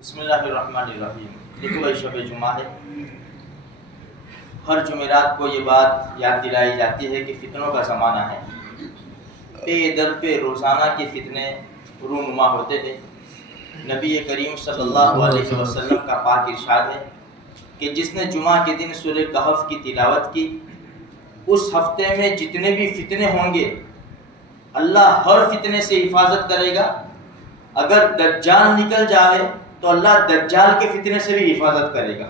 بسم اللہ الرحمن الرحیم۔ دیکھو شب جمعہ ہے، ہر جمعرات کو یہ بات یاد دلائی جاتی ہے کہ فتنوں کا زمانہ ہے۔ پہ در پہ روزانہ کے فتنے رونما ہوتے تھے۔ نبی کریم صلی اللہ علیہ وسلم کا پاک ارشاد ہے کہ جس نے جمعہ کے دن سورہ کہف کی تلاوت کی، اس ہفتے میں جتنے بھی فتنے ہوں گے اللہ ہر فتنے سے حفاظت کرے گا۔ اگر دجال نکل جائے تو اللہ دجال کے فتنے سے بھی حفاظت کرے گا۔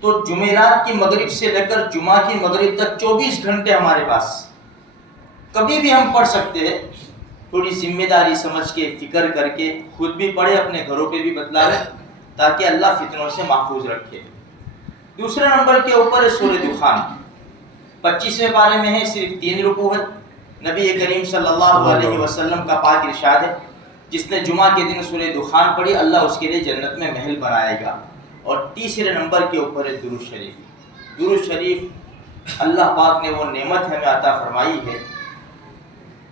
تو جمعرات کی مغرب سے لے کر جمعہ کی مغرب تک 24 گھنٹے ہمارے پاس، کبھی بھی ہم پڑھ سکتے ہیں۔ تھوڑی ذمہ داری سمجھ کے، فکر کر کے خود بھی پڑھے، اپنے گھروں پہ بھی بتلائے، تاکہ اللہ فتنوں سے محفوظ رکھے۔ دوسرے نمبر کے اوپر ہے سورہ دخان، 25ویں پارے میں ہے، صرف 3 رکوع ہے۔ نبی کریم صلی اللہ علیہ وسلم کا پاک ارشاد ہے جس نے جمعہ کے دن سورہ دخان پڑھی اللہ اس کے لیے جنت میں محل بنائے گا۔ اور تیسرے نمبر کے اوپر ہے درود شریف۔ درود شریف اللہ پاک نے وہ نعمت ہمیں عطا فرمائی ہے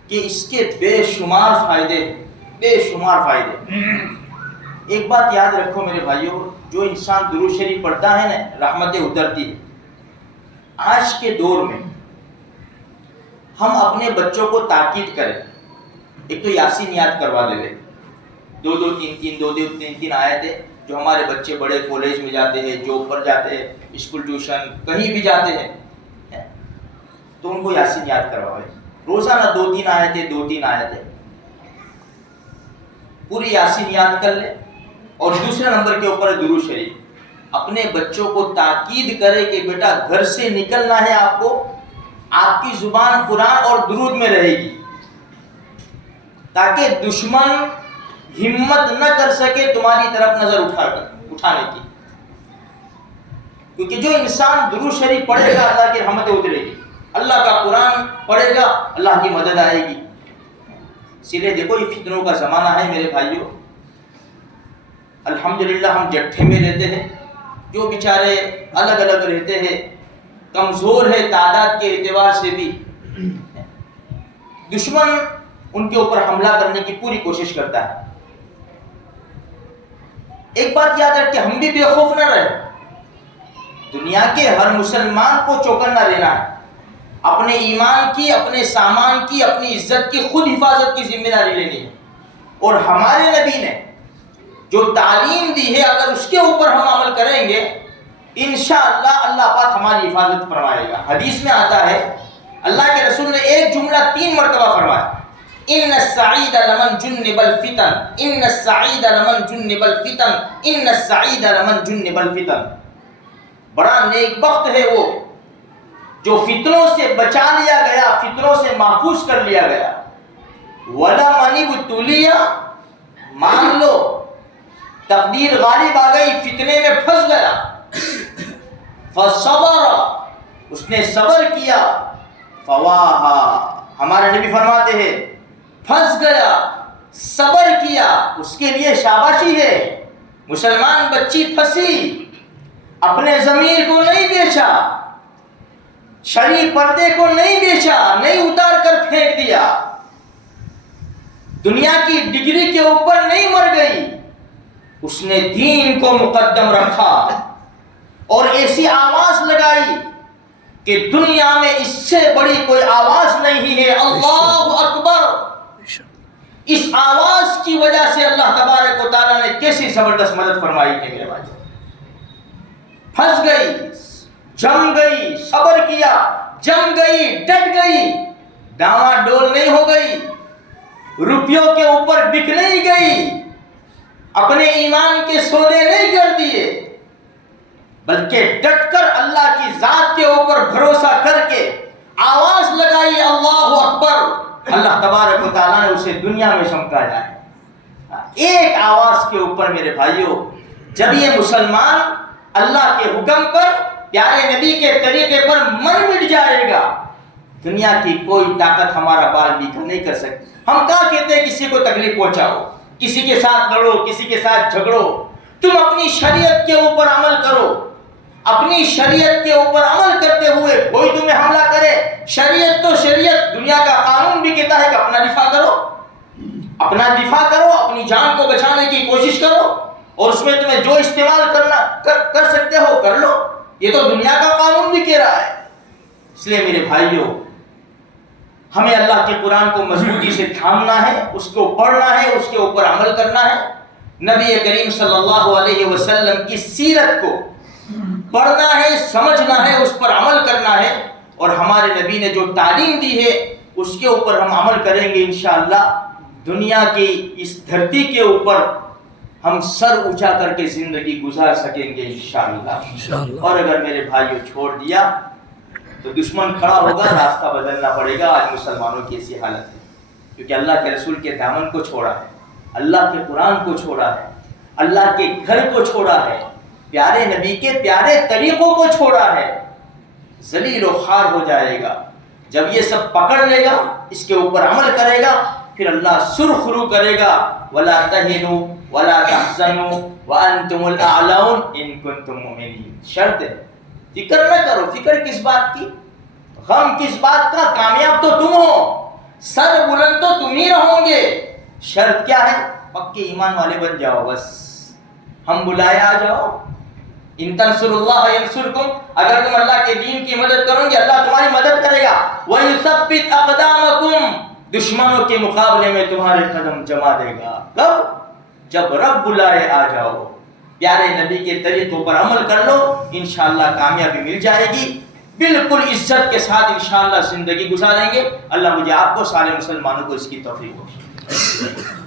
کہ اس کے بے شمار فائدے، بے شمار فائدے۔ ایک بات یاد رکھو میرے بھائیوں، جو انسان درود شریف پڑھتا ہے نا، رحمتیں اترتی ہیں۔ آج کے دور میں ہم اپنے بچوں کو تاکید کریں، ایک تو یاسین یاد کروا دے، 2-3 آیتیں، جو ہمارے بچے بڑے کالج میں جاتے ہیں، جاب پر جاتے ہیں، اسکول ٹیوشن کہیں بھی جاتے ہیں، تو ان کو یاسین یاد کروائے روزانہ 2-3 آیتیں پوری یاسین یاد کر لے۔ اور دوسرے نمبر کے اوپر درود شریف، اپنے بچوں کو تاکید کرے کہ بیٹا گھر سے نکلنا ہے، آپ کو آپ کی زبان قرآن اور درود میں رہے گی، تاکہ دشمن ہمت نہ کر سکے تمہاری طرف نظر اٹھانے کی۔ کیونکہ جو انسان درود شریف پڑھے گا اللہ کی رحمتیں اترے گی، اللہ کا قرآن پڑھے گا اللہ کی مدد آئے گی۔ اسی لیے دیکھو یہ فتنوں کا زمانہ ہے میرے بھائیوں۔ الحمدللہ ہم جٹھے میں رہتے ہیں، جو بیچارے الگ الگ رہتے ہیں، کمزور ہے تعداد کے اعتبار سے بھی، دشمن ان کے اوپر حملہ کرنے کی پوری کوشش کرتا ہے۔ ایک بات یاد رکھ کہ ہم بھی بے خوف نہ رہے، دنیا کے ہر مسلمان کو چوکنا لینا ہے، اپنے ایمان کی، اپنے سامان کی، اپنی عزت کی خود حفاظت کی ذمہ داری لینی ہے۔ اور ہمارے نبی نے جو تعلیم دی ہے اگر اس کے اوپر ہم عمل کریں گے انشاءاللہ اللہ پاک ہماری حفاظت فرمائے گا۔ حدیث میں آتا ہے اللہ کے رسول نے ایک جملہ 3 مرتبہ فرمایا، ان السعید لمن جنب الفتن، ان السعید لمن جنب الفتن، ان السعید لمن جنب الفتن۔ بڑا نیک بخت ہے وہ جو فتنوں سے بچا لیا گیا، فتنوں سے محفوظ کر لیا گیا۔ وَلَمَنِ ابْتُلِيَ، مان لو تقدیر غالب آ گئی، فتنے میں پھنس گیا، فَصَبَرَ، اس نے صبر کیا، فَوَاهَا، ہمارے نبی فرماتے ہیں پھنس گیا، صبر کیا، اس کے لیے شاباشی ہے۔ مسلمان بچی پھنسی، اپنے ضمیر کو نہیں بیچا، شرعی پردے کو نہیں بیچا، نہیں اتار کر پھینک دیا، دنیا کی ڈگری کے اوپر نہیں مر گئی، اس نے دین کو مقدم رکھا اور ایسی آواز لگائی کہ دنیا میں اس سے بڑی کوئی آواز نہیں ہے، اللہ اکبر۔ اس آواز کی وجہ سے اللہ تبارک و تعالیٰ نے کیسی زبردست مدد فرمائی ہے میرے بھائی۔ پھنس گئی، جم گئی، صبر کیا، جم گئی، ڈٹ گئی، ڈاواں ڈول نہیں ہو گئی، روپیوں کے اوپر بک نہیں گئی، اپنے ایمان کے سودے نہیں کر دیے، بلکہ ڈٹ کر اللہ کی ذات کے اوپر بھروسہ کر کے آواز لگائی اللہ اکبر۔ اللہ تبارک و تعالیٰ نے اسے دنیا میں چمکایا ہے ایک آواز کے اوپر میرے بھائیوں۔ جب یہ مسلمان اللہ کے حکم پر، پیارے نبی کے طریقے پر من مٹ جائے گا، دنیا کی کوئی طاقت ہمارا بال بیکھا نہیں کر سکتی۔ ہم کیا کہتے ہیں کسی کو تکلیف پہنچاؤ، کسی کے ساتھ لڑو، کسی کے ساتھ جھگڑو، تم اپنی شریعت کے اوپر عمل کرو، اپنی شریعت کے اوپر عمل کرتے ہوئے کوئی تمہیں حملہ کرے، شریعت تو شریعت، دنیا کا قانون بھی کہتا ہے کہ اپنا دفاع کرو، اپنا دفاع کرو، اپنی جان کو بچانے کی کوشش کرو، اور اس میں تمہیں جو استعمال کر سکتے ہو کر لو. یہ تو دنیا کا قانون بھی کہہ رہا ہے. اس لیے میرے بھائیوں، ہمیں اللہ کے قرآن کو مضبوطی سے تھامنا ہے، اس کو پڑھنا ہے، اس کے اوپر عمل کرنا ہے. نبی کریم صلی اللہ علیہ وسلم کی سیرت کو پڑھنا ہے، سمجھنا ہے، اس پر عمل کرنا ہے، اور ہمارے نبی نے جو تعلیم دی ہے اس کے اوپر ہم عمل کریں گے. انشاءاللہ دنیا کی اس دھرتی کے اوپر ہم سر اونچا کر کے زندگی گزار سکیں گے انشاءاللہ. اور اگر میرے بھائیوں چھوڑ دیا تو دشمن کھڑا ہوگا، راستہ بدلنا پڑے گا. آج مسلمانوں کی ایسی حالت ہے کیونکہ اللہ کے رسول کے دامن کو چھوڑا ہے، اللہ کے قرآن کو چھوڑا ہے، اللہ کے گھر کو چھوڑا ہے، پیارے نبی کے پیارے طریقوں کو چھوڑا ہے. ذلیل و خوار ہو جائے گا. جب یہ سب پکڑ لے گا، اس کے اوپر عمل کرے گا، پھر اللہ سرخ رو کرے گا، وَلَا تَهِنُوا وَلَا تَحْزَنُوا وَأَنْتُمُ الْأَعْلَوْنَ إِن كُنتُم مُؤْمِنِينَ. شرط ہے، فکر نہ کرو. فکر کس بات کی؟ غم کس بات کا؟ کامیاب تو تم ہو، سر بلند تو تم ہی رہو گے. شرط کیا ہے؟ پکے ایمان والے بن جاؤ. بس ہم بلائے آ جاؤ. ان تنصروا اللہ ینصرکم، اگر تم اللہ کے دین کی مدد کرو گے اللہ تمہاری مدد کرے گا. وَيُثَبِّتْ أَقْدَامَكُمْ، دشمنوں کے مقابلے میں تمہارے قدم جما دے گا. کب؟ جب رب بلائے آ جاؤ. پیارے نبی کے طریقوں پر عمل کر لو، انشاءاللہ کامیابی مل جائے گی. بالکل عزت کے ساتھ انشاءاللہ زندگی گزاریں گے. اللہ مجھے آپ کو سارے مسلمانوں کو اس کی توفیق بخشے.